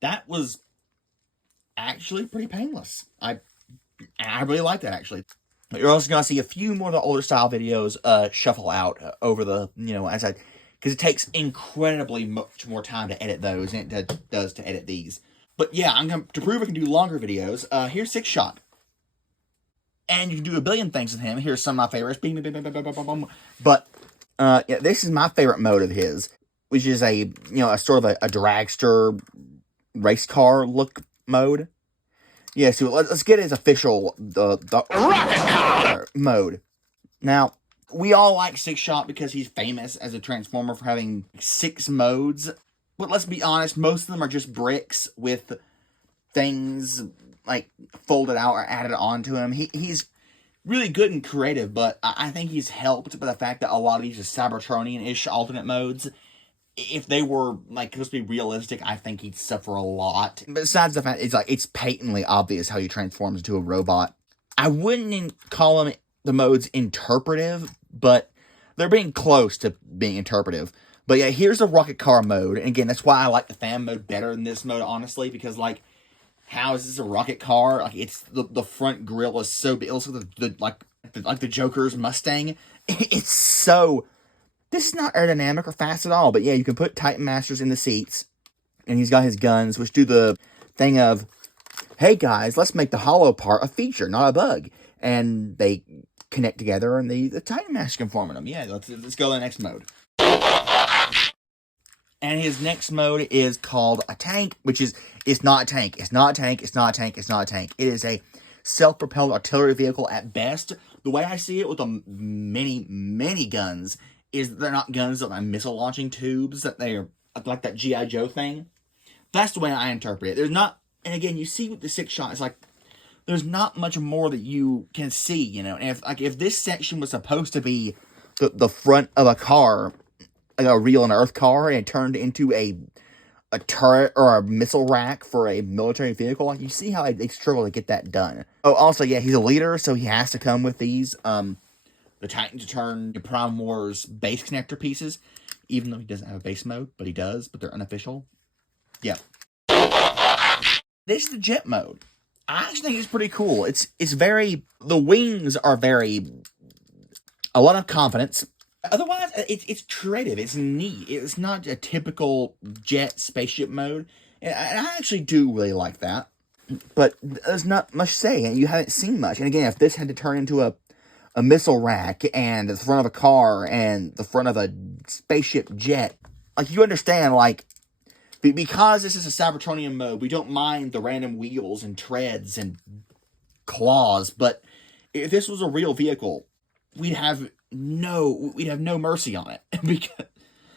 that was actually pretty painless. I really like that, actually. But you're also going to see a few more of the older style videos shuffle out over the, as I, because it takes incredibly much more time to edit those than it does to edit these. But yeah, I'm going to prove I can do longer videos. Here's Sixshot. And you can do a billion things with him. Here's some of my favorites. But yeah, this is my favorite mode of his, which is a sort of a dragster race car look mode. Yeah, so let's get his official the rocket car mode. Now, we all like Sixshot because he's famous as a Transformer for having 6 modes. But let's be honest, most of them are just bricks with things like folded out or added onto him. He's really good and creative, but I think he's helped by the fact that a lot of these are Cybertronian-ish alternate modes. If they were like supposed to be realistic, I think he'd suffer a lot. Besides the fact it's patently obvious how he transforms into a robot. I wouldn't call him the modes interpretive, but they're being close to being interpretive. But yeah, here's the rocket car mode, and again, that's why I like the fan mode better than this mode, honestly, because like, how is this a rocket car? Like, it's the front grille is so big. It looks like the Joker's Mustang. It's so. This is not aerodynamic or fast at all, but yeah, you can put Titan Masters in the seats, and he's got his guns, which do the thing of, hey guys, let's make the hollow part a feature, not a bug. And they connect together, and the Titan Master can form in them. Yeah, let's go to the next mode. And his next mode is called a tank, which is, it's not a tank, it's not a tank, it's not a tank, it's not a tank. It is a self-propelled artillery vehicle at best. The way I see it with the many guns is they're not guns that are missile launching tubes, that they're like that G.I. Joe thing. That's the way I interpret it. There's not, and again, you see with the Sixshot, it's like, there's not much more that you can see, And if this section was supposed to be the front of a car, like a real and earth car, and it turned into a turret or a missile rack for a military vehicle, like, you see how they struggle to get that done. Oh, also, yeah, he's a leader, so he has to come with these, the Titan to turn Prime Wars base connector pieces, even though he doesn't have a base mode, but he does, but they're unofficial. Yeah. This is the jet mode. I actually think it's pretty cool. It's very, the wings are a lot of confidence. Otherwise, it's creative, it's neat. It's not a typical jet spaceship mode, and I actually do really like that. But there's not much to say, and you haven't seen much. And again, if this had to turn into a missile rack, and the front of a car, and the front of a spaceship jet, like, you understand, like, because this is a Cybertronian mode, we don't mind the random wheels and treads and claws, but if this was a real vehicle, we'd have no mercy on it. Because,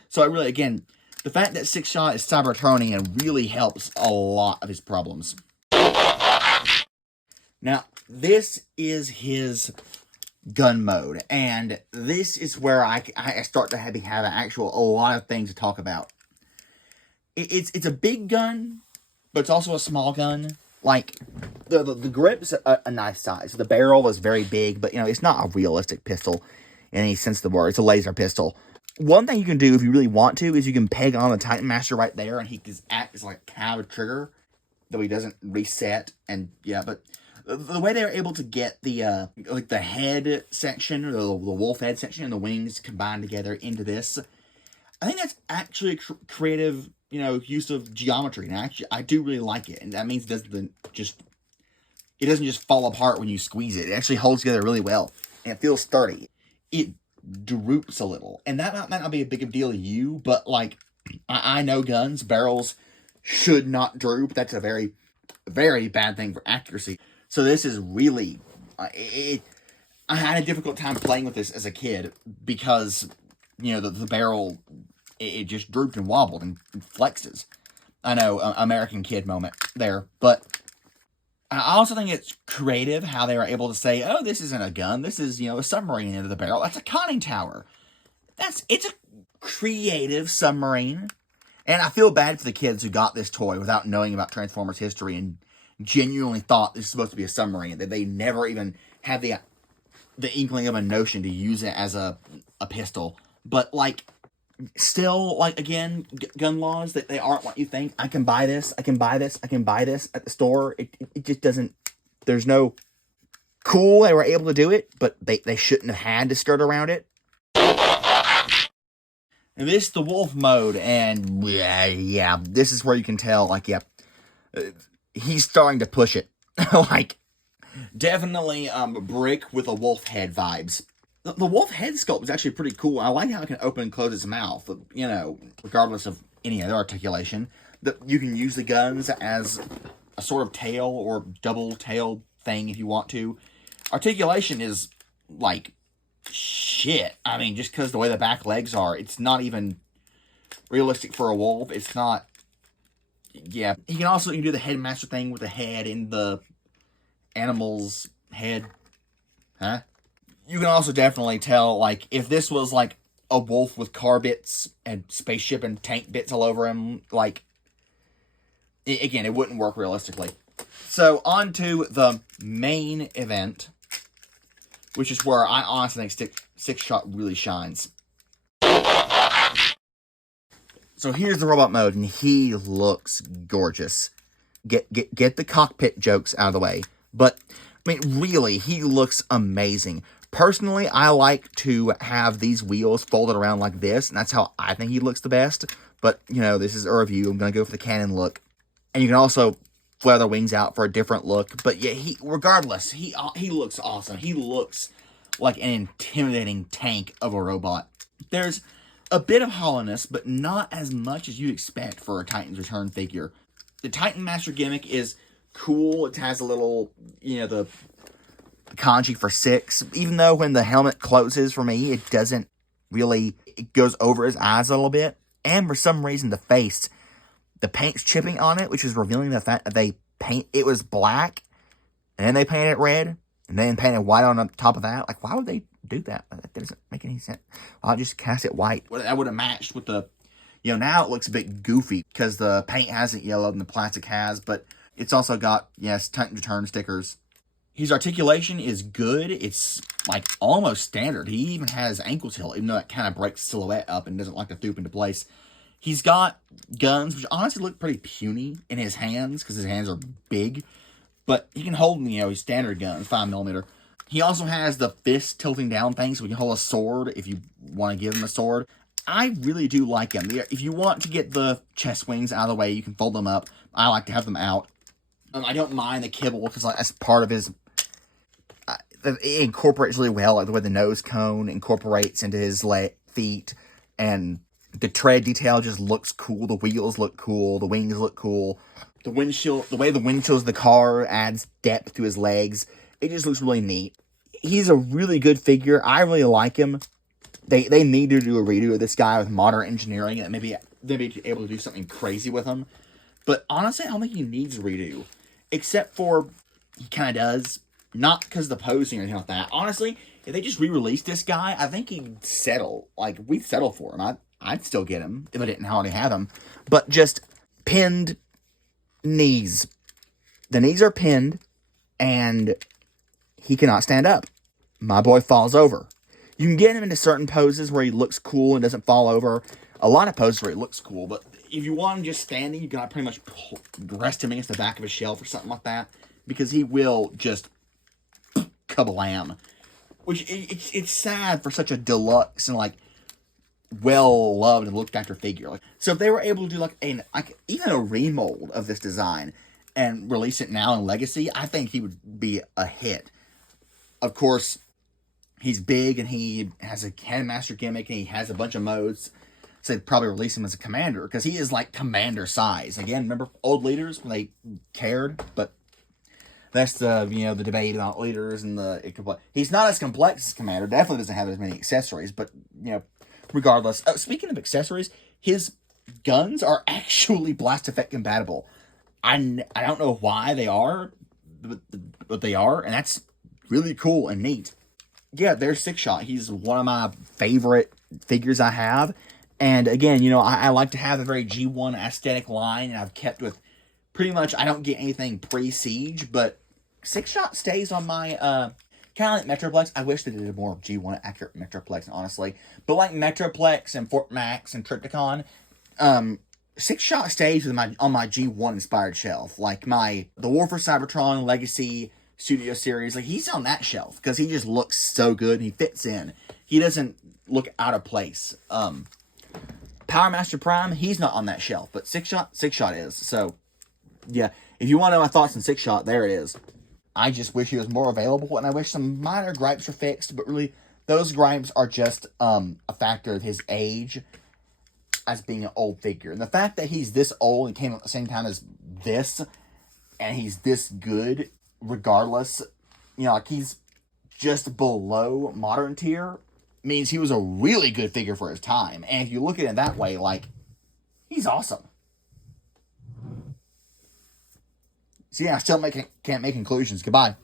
so I really, again, the fact that Sixshot is Cybertronian really helps a lot of his problems. Now, this is his gun mode, and this is where I start to have a lot of things to talk about. It's a big gun, but it's also a small gun. Like, the grip's a nice size. The barrel is very big, but it's not a realistic pistol in any sense of the word. It's a laser pistol. One thing you can do if you really want to is you can peg on the Titan Master right there, and he can act as like kind of a trigger, though he doesn't reset. And yeah, but the way they were able to get the like the head section, or the wolf head section, and the wings combined together into this, I think that's actually a creative, use of geometry. And actually, I do really like it, and that means it doesn't just fall apart when you squeeze it. It actually holds together really well, and it feels sturdy. It droops a little, and that might not be a big of a deal to you, but like, I know guns, barrels should not droop. That's a very, very bad thing for accuracy. So this is really, I had a difficult time playing with this as a kid because, the barrel, it just drooped and wobbled and flexes. I know, American kid moment there, but I also think it's creative how they were able to say, oh, this isn't a gun, this is, a submarine into the barrel. That's a conning tower. It's a creative submarine. And I feel bad for the kids who got this toy without knowing about Transformers history and genuinely thought this is supposed to be a submarine, that they never even had the inkling of a notion to use it as a pistol. But, like, Still, like, again, gun laws, that they aren't what you think. I can buy this, I can buy this, I can buy this at the store. It just doesn't, there's no cool they were able to do it, but they shouldn't have had to skirt around it. And this is the wolf mode, and yeah, this is where you can tell, like, he's starting to push it. Like, definitely brick with a wolf head vibes. The wolf head sculpt is actually pretty cool. I like how it can open and close its mouth, you know, regardless of any other articulation. You can use the guns as a sort of tail or double tail thing if you want to. Articulation is, like, shit. I mean, just because the way the back legs are, it's not even realistic for a wolf. It's not, yeah. You can do the headmaster thing with the head in the animal's head. Huh? You can also definitely tell, like, if this was, like, a wolf with car bits and spaceship and tank bits all over him, like, again, it wouldn't work realistically. So, on to the main event, which is where I honestly think Sixshot really shines. So, here's the robot mode, and he looks gorgeous. Get the cockpit jokes out of the way. But, I mean, really, he looks amazing. Personally, I like to have these wheels folded around like this, and that's how I think he looks the best. But, you know, this is a review. I'm going to go for the Canon look. And you can also flare the wings out for a different look. But, yeah, regardless, he looks awesome. He looks like an intimidating tank of a robot. There's a bit of hollowness, but not as much as you'd expect for a Titan's Return figure. The Titan Master gimmick is cool. It has a little, you know, the kanji for 6, even though when the helmet closes for me, it doesn't really, it goes over his eyes a little bit. And for some reason, the face, the paint's chipping on it, which is revealing the fact that it was black, and then they painted it red, and then painted white on top of that. Like, why would they do that? That doesn't make any sense. I'll just cast it white. That would have matched with the, you know, now it looks a bit goofy, because the paint hasn't yellowed and the plastic has, but it's also got, yes, Titan Return stickers. His articulation is good. It's, like, almost standard. He even has ankle tilt, even though that kind of breaks silhouette up and doesn't like to thump into place. He's got guns, which honestly look pretty puny in his hands, because his hands are big. But he can hold, you know, his standard guns, 5mm. He also has the fist tilting down thing, so he can hold a sword if you want to give him a sword. I really do like him. If you want to get the chest wings out of the way, you can fold them up. I like to have them out. I don't mind the kibble, because, like, that's part of his, it incorporates really well, like the way the nose cone incorporates into his feet, and the tread detail just looks cool. The wheels look cool. The wings look cool. The windshield, the way the windshield of the car adds depth to his legs, it just looks really neat. He's a really good figure. I really like him. They need to do a redo of this guy with modern engineering, and maybe they'd be able to do something crazy with him. But honestly, I don't think he needs a redo, except for he kind of does. Not because of the posing or anything like that. Honestly, if they just re-released this guy, I think he'd settle. Like, we'd settle for him. I'd still get him if I didn't already have him. But just pinned knees. The knees are pinned, and he cannot stand up. My boy falls over. You can get him into certain poses where he looks cool and doesn't fall over. A lot of poses where he looks cool, but if you want him just standing, you gotta pretty much rest him against the back of a shelf or something like that, because he will just kablam. Which, it's sad for such a deluxe and, like, well-loved and looked-after figure. Like, so if they were able to do, like even a remold of this design and release it now in Legacy, I think he would be a hit. Of course, he's big, and he has a Headmaster gimmick, and he has a bunch of modes, so they'd probably release him as a commander, because he is, like, commander size. Again, remember old leaders when they cared? But that's the, you know, the debate about leaders and he's not as complex as commander, definitely doesn't have as many accessories, but, you know, regardless. Speaking of accessories, his guns are actually blast effect compatible. I don't know why they are, but they are, and that's really cool and neat. Yeah, there's Sixshot. He's one of my favorite figures I have. And again, you know, I like to have a very G1 aesthetic line, and I've kept with pretty much, I don't get anything pre-Siege, but Sixshot stays on my Kind of like Metroplex. I wish they did a more G1 accurate Metroplex, honestly. But like Metroplex and Fort Max and Triptychon, Sixshot stays with on my G1 inspired shelf. Like the War for Cybertron Legacy Studio Series, like he's on that shelf because he just looks so good and he fits in. He doesn't look out of place. Power Master Prime, he's not on that shelf, but Sixshot is. So yeah, if you want to know my thoughts on Sixshot, there it is. I just wish he was more available, and I wish some minor gripes were fixed, but really, those gripes are just a factor of his age as being an old figure. And the fact that he's this old and came at the same time as this, and he's this good, regardless, you know, like he's just below modern tier, means he was a really good figure for his time. And if you look at it that way, like, he's awesome. So yeah, I still can't make conclusions. Goodbye.